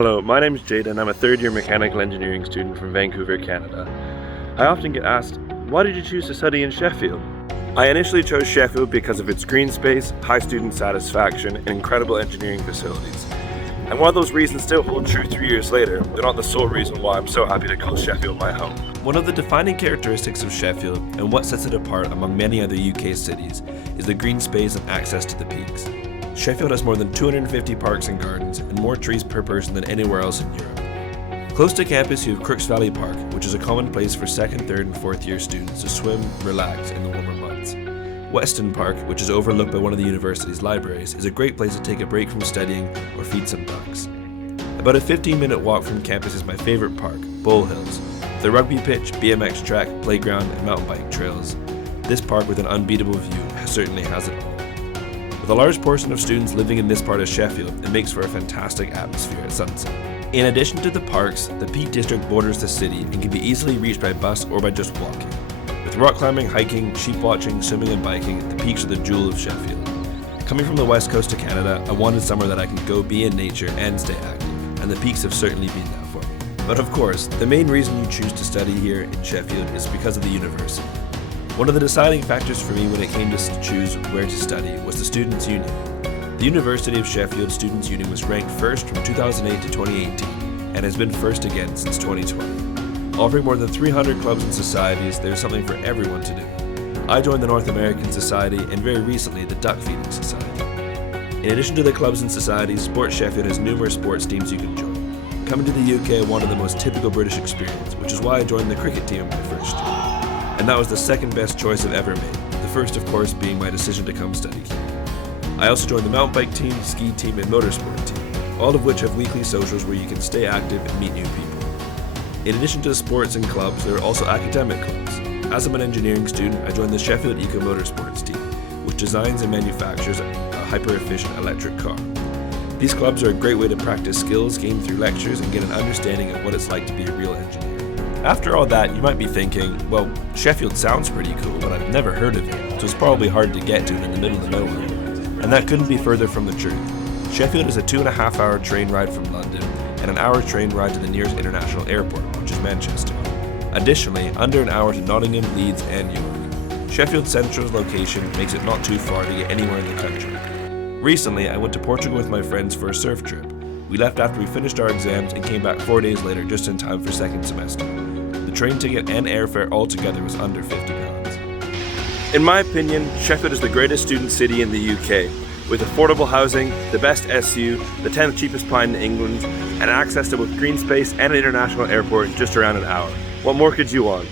Hello, my name is Jaedon. I'm a third-year mechanical engineering student from Vancouver, Canada. I often get asked, why did you choose to study in Sheffield? I initially chose Sheffield because of its green space, high student satisfaction, and incredible engineering facilities. And while those reasons still hold true 3 years later, they're not the sole reason why I'm so happy to call Sheffield my home. One of the defining characteristics of Sheffield, and what sets it apart among many other UK cities, is the green space and access to the peaks. Sheffield has more than 250 parks and gardens, and more trees per person than anywhere else in Europe. Close to campus you have Crooks Valley Park, which is a common place for second, third and fourth year students to swim, relax in the warmer months. Weston Park, which is overlooked by one of the university's libraries, is a great place to take a break from studying or feed some ducks. About a 15-minute walk from campus is my favourite park, Bowl Hills. The rugby pitch, BMX track, playground and mountain bike trails. This park with an unbeatable view certainly has it all. With a large portion of students living in this part of Sheffield, it makes for a fantastic atmosphere at sunset. In addition to the parks, the Peak District borders the city and can be easily reached by bus or by just walking. With rock climbing, hiking, sheep watching, swimming and biking, the peaks are the jewel of Sheffield. Coming from the west coast of Canada, I wanted somewhere that I can go be in nature and stay active, and the peaks have certainly been that for me. But of course, the main reason you choose to study here in Sheffield is because of the university. One of the deciding factors for me when it came to choose where to study was the Students' Union. The University of Sheffield Students' Union was ranked first from 2008 to 2018 and has been first again since 2020. Offering more than 300 clubs and societies, there's something for everyone to do. I joined the North American Society and very recently the Duck Feeding Society. In addition to the clubs and societies, Sports Sheffield has numerous sports teams you can join. Coming to the UK, I wanted the most typical British experience, which is why I joined the cricket team my first year. And that was the second best choice I've ever made, the first of course being my decision to come study here. I also joined the mountain bike team, ski team and motorsport team, all of which have weekly socials where you can stay active and meet new people. In addition to sports and clubs, there are also academic clubs. As I'm an engineering student, I joined the Sheffield Eco Motorsports team, which designs and manufactures a hyper-efficient electric car. These clubs are a great way to practice skills gained through lectures and get an understanding of what it's like to be a real engineer. After all that, you might be thinking, well, Sheffield sounds pretty cool, but I've never heard of it, so it's probably hard to get to in the middle of nowhere. And that couldn't be further from the truth. Sheffield is a 2.5-hour train ride from London and an hour train ride to the nearest international airport, which is Manchester. Additionally, under an hour to Nottingham, Leeds and York. Sheffield Central's location makes it not too far to get anywhere in the country. Recently, I went to Portugal with my friends for a surf trip. We left after we finished our exams and came back 4 days later just in time for second semester. The train ticket and airfare altogether was under £50. In my opinion, Sheffield is the greatest student city in the UK, with affordable housing, the best SU, the 10th cheapest pint in England, and access to both green space and an international airport in just around an hour. What more could you want?